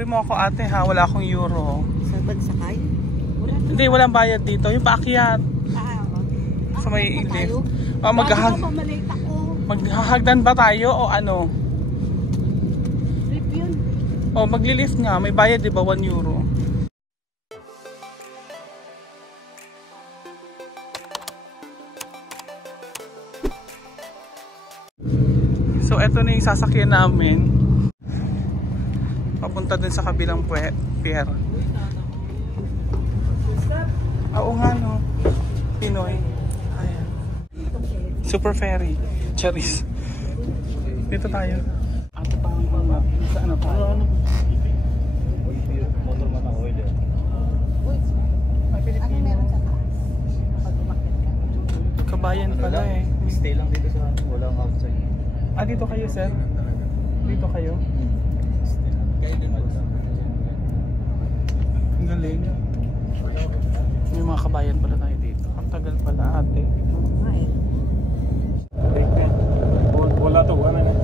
Libre mo ako ate ha, wala akong euro. Sa pagsakay? Hindi, walang bayad dito. Yung paakyat. Sa may lift. Oh, maghahagdan ba tayo o ano? Lift yun. Oh, magli-lift nga. May bayad di ba? 1 euro. So, eto na yung sasakyan namin. Papunta dun sa kabilang pier. Oo nga no. Pinoy. Ayan. Super ferry. Charis. Dito tayo. Ato pa ang mga sa ano pa? Motor mata oil. Ano meron sa taas? Pag umakyat ka. Kabayan pala eh. Stay lang dito sa walang outside. Ah, dito kayo sir? Dito kayo? Ang galing. May mga kabayan pala tayo dito. Ang tagal pala ate. Wala to, ano na.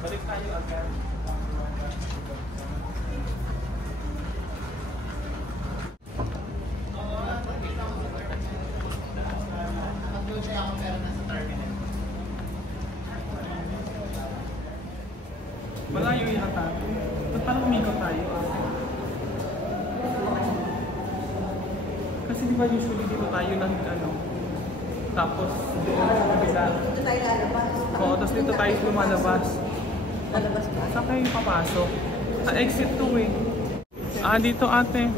Balik tayo agad. Malayo yata. Ba't parang umikot tayo? Kasi di ba usually dito tayo lang ano. Tapos doon sa kabila. Dito tayo lalabas. Oo, tapos dito tayo lumalabas. Lalabas ba? Saan kayo papasok? Sa exit 2 eh. Ah, dito ate.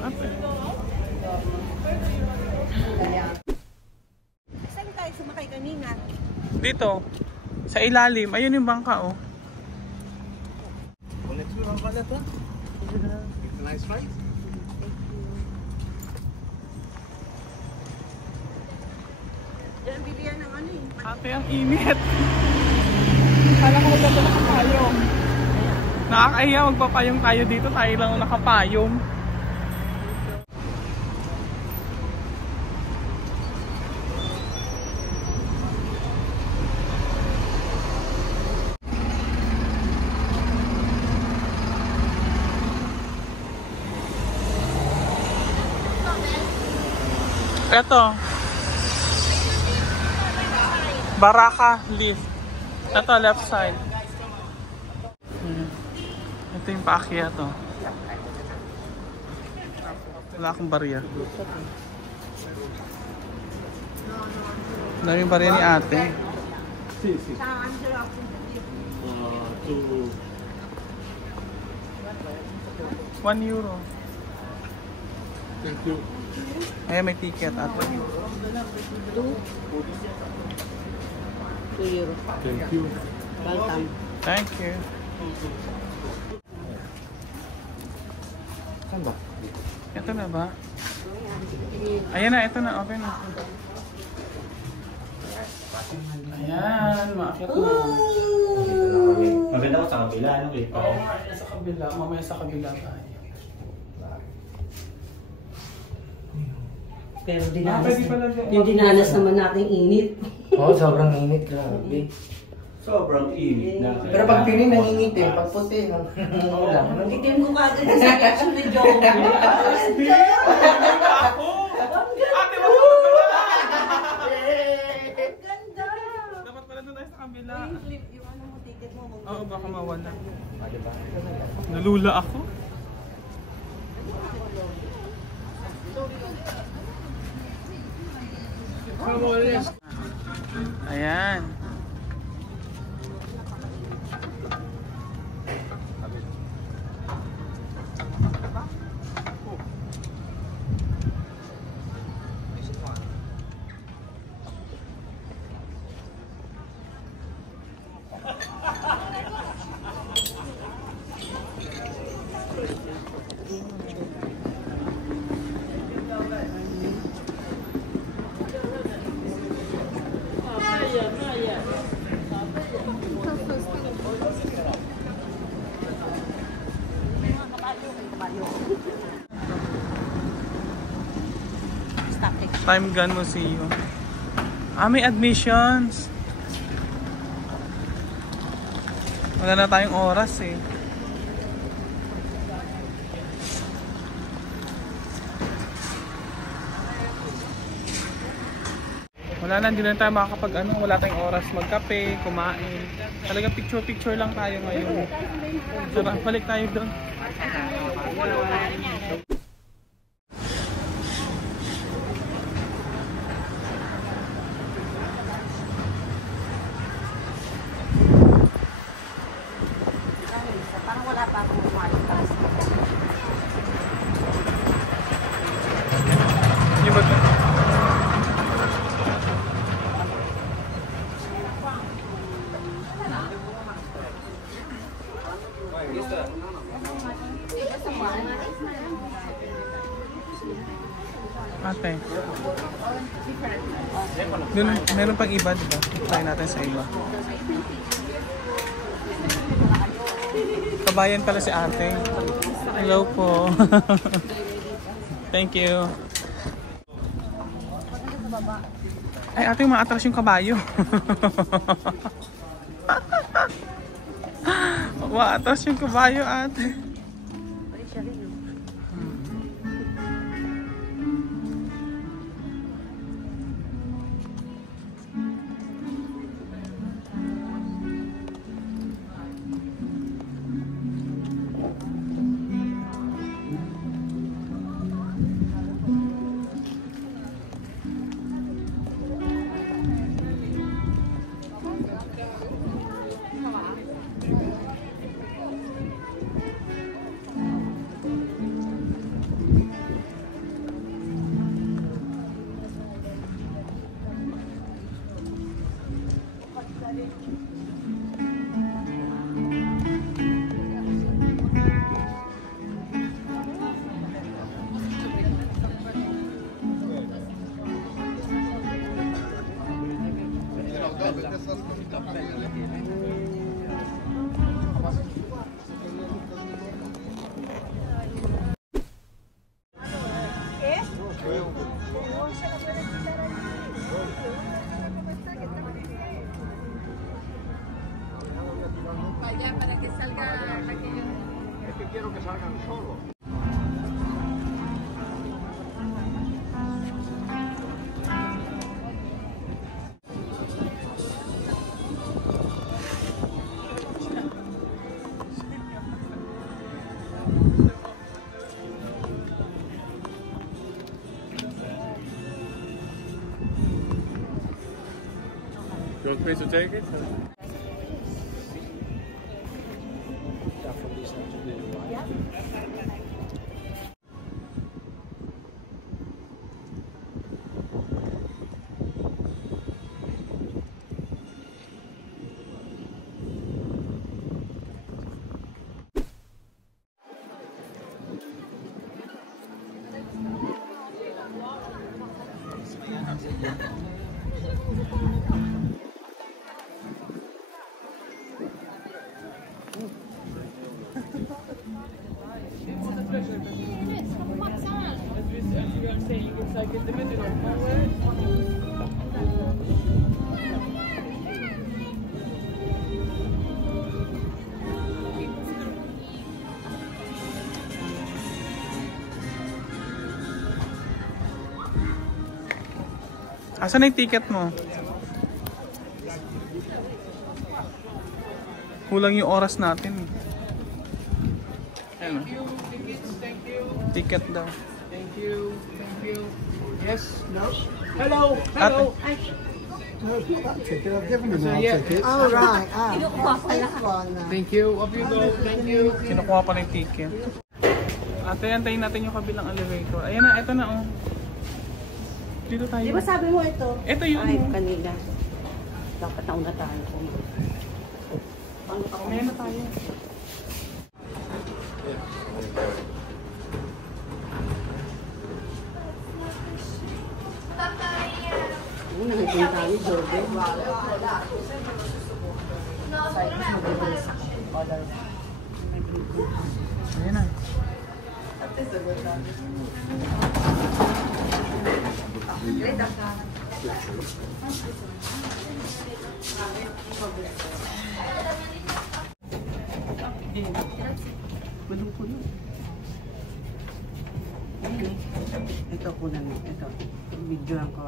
Ate. Saan tayo sumakay kanina? Dito. Sa ilalim. Ayun yung bangka oh. Let's go ang pala to. Nice ride. Yan, bilihan ng ano eh. Ate, ang init. Kala ko maganda nakapayong. Nakakahiya magpapayong tayo dito. Tayo lang nakapayong. Eto. Baraka lift. Ito left side. Ito yung paakyat to. Wala akong barya. Daming barya ni ate. Saan sila ako? 1 euro. Thank you. Ayan may ticket ate. 2 euro. Thank you. Welcome. Thank you. Saan ba? Ito na ba? Ayan na, ito na. Okay na. Ayan, maakyat na. Maganda ko sa kabila, ano eh? Oo, sa kabila. Mamaya sa kabila tayo. Pero dinanas, Pwede pala yung yung dinanas naman natin init. Oo, sobrang init, grabe. Sobrang init na. Pero pag pili nangingit eh, pag puti, ulam. Itim ko kagad sa reaction ni Joe. Ako! Ate, wag mo magpapala! Ganda! Dapat pala doon tayo sa kabila. Yung ano mo, ticket mo. Oo, baka mawala. Nalula ako. Ayan. Time Gun Museum. May admissions. Wala na tayong oras eh. Wala na, hindi na tayo makakapag wala tayong oras magkape, kumain. Talaga picture lang tayo ngayon. Tara, balik tayo doon. Parang wala pa akong umalas. Yung ba? Ate. Doon, meron pang iba, diba? Try natin sa iba. Kabayan pala si ate. Hello po. Thank you. Ay, ate, maatras yung kabayo. Maatras yung kabayo, ate. You want me to take it? Asan na yung ticket mo? Kulang yung oras natin. Ano? Ticket daw. Thank you. Thank you. Yes? No? Hello? Hello? No, it's not that ticket. I've given them our ticket. Oh, right. This one. Thank you. Off you go. Thank you. Kinukuha pa na yung ticket. Ate, antayin natin yung kabilang elevator. Ayan na, ito na oh. Dito tayo. Di ba sabi mo ito? Ito yun. Ay, kanina. Dapat nauna tayo. Ayan na tayo. Nakikita tayo, Jordan. Ayan na. Ito po na. Ito. Video lang ko.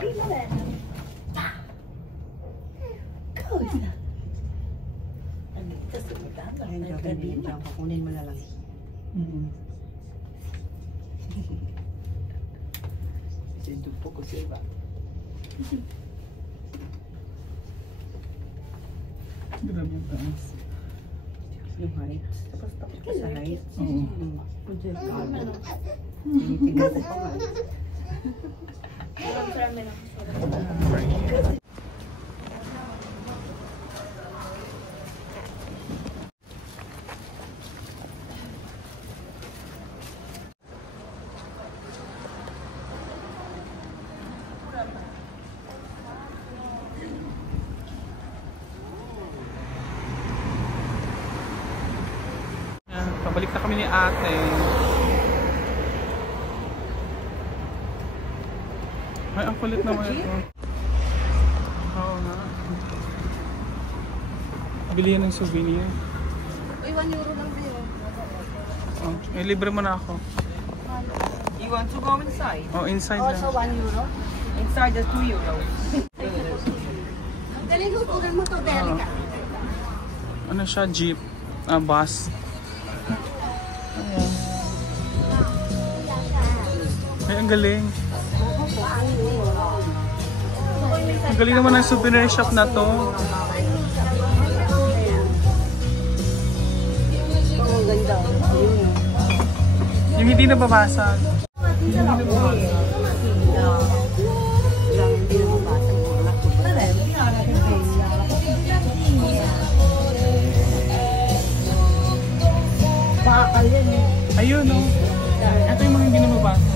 Ayun, Joker, video lang ko. Kunin mo na lang. Sento un poco selva. Grabe yung taas. Yung heights. Tapos tapos ka sa heights. Oo. Tinitignan ko pa nga. Pabalik na kami ni ate. Ay, ang kulit naman ito. Oo nga. Bili yan ng souvenir. Uy, 1 euro lang din. Oh, libre mo na ako. You want to go inside? Oh, inside Also lang. 1 euro. Inside is 2 euros. Ang galing hutugan mo to, Delica. Ano siya? Jeep. Bus. Ayan. Ay, ang galing. Ang galing naman ng souvenir shop na to. Ang ganda. Yung hindi nababasag. Yung hindi nababasag. Bakal yan eh. Ayun, no? Ito yung mga hindi nababasag.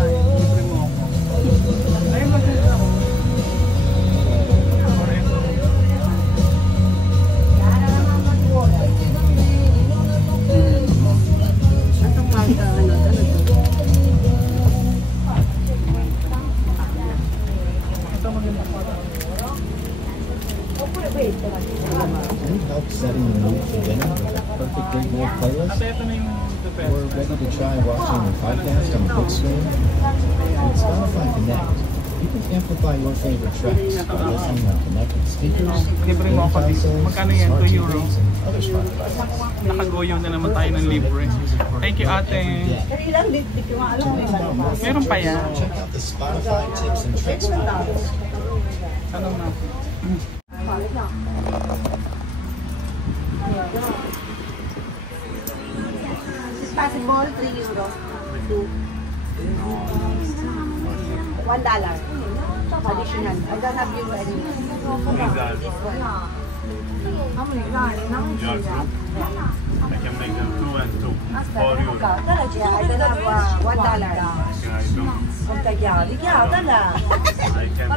Libre mo ako. Ayun, bakit ako? Need help setting the mood for dinner with a perfect date night playlist? Ate, ito na yung Or ready to try watching the podcast on the big screen? With Spotify Connect, you can amplify your favorite tracks by listening on connected speakers, Libre mo ako dito. Magkano yan? smart 2 euro. TVs, and other smart devices. Nakagoyo na naman tayo ng libre. Thank you, ate. To learn about more Meron pa yan. check out the Spotify tips and tricks podcast. Tanong na. Possible, 3 euro. $1. Additional. I don't have euro anymore. This one. I can make them 2 and 2. 4 euro. Yeah, I don't have $1. I can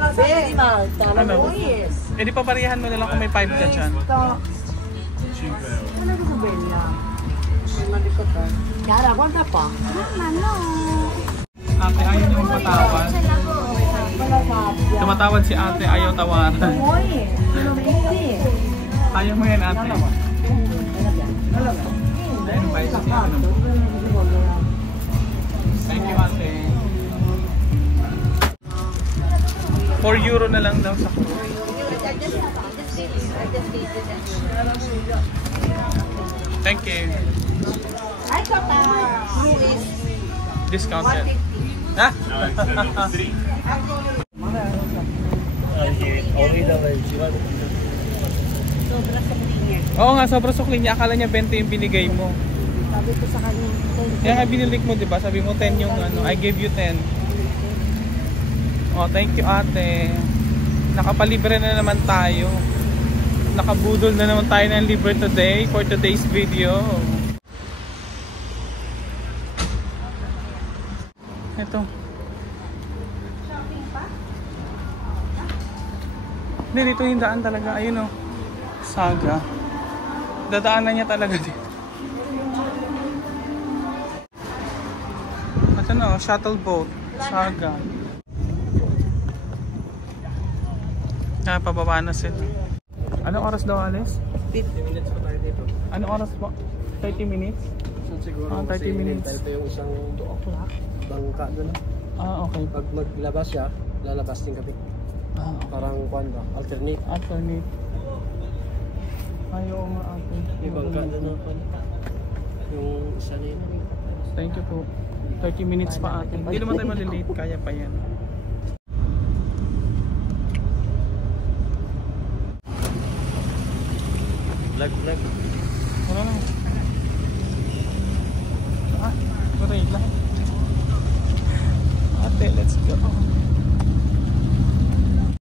Ano? Eh, di pa parehan mo na lang kung may 5 ka dyan. cheaper. Yara, guarda pa. Ate, ayaw niyo patawad. Tumatawad si ate, ayaw tawaran. Ayaw mo yan, ate. Ayun, bye. Thank you, ate. 4 euro na lang daw sa Thank you. I thought blue is Discounted. Ha? Now instead of 3. Oo nga, sobrang sukli niya. Akala niya 20 yung binigay mo. sabi ko sa kanya. Kaya nga binilik mo, diba? Sabi mo 10 yung ano. I gave you 10. Oh, thank you, ate. Nakapalibre na naman tayo. Nakabudol na naman tayo ng libre today for today's video. Ito. Hindi, dito yung daan talaga. Ayun, oh. Saga. Dadaanan niya talaga dito. ano, shuttle boat. Saga. Ah, pababa na sila. Anong oras daw, Alice? 50 minutes pa tayo dito. Anong oras po? 30 minutes? Siguro 30 minutes. Ito yung isang bangka doon. Ah, okay. Pag maglabas siya, lalabas din kami. Ah, okay. Parang kwan ba? Alternate. Alternate. Ayaw nga ate. May bangka doon na kwan. Yung isa na yun. Thank you po. 30 minutes pa ate. Hindi naman tayo malilate. Kaya pa yan.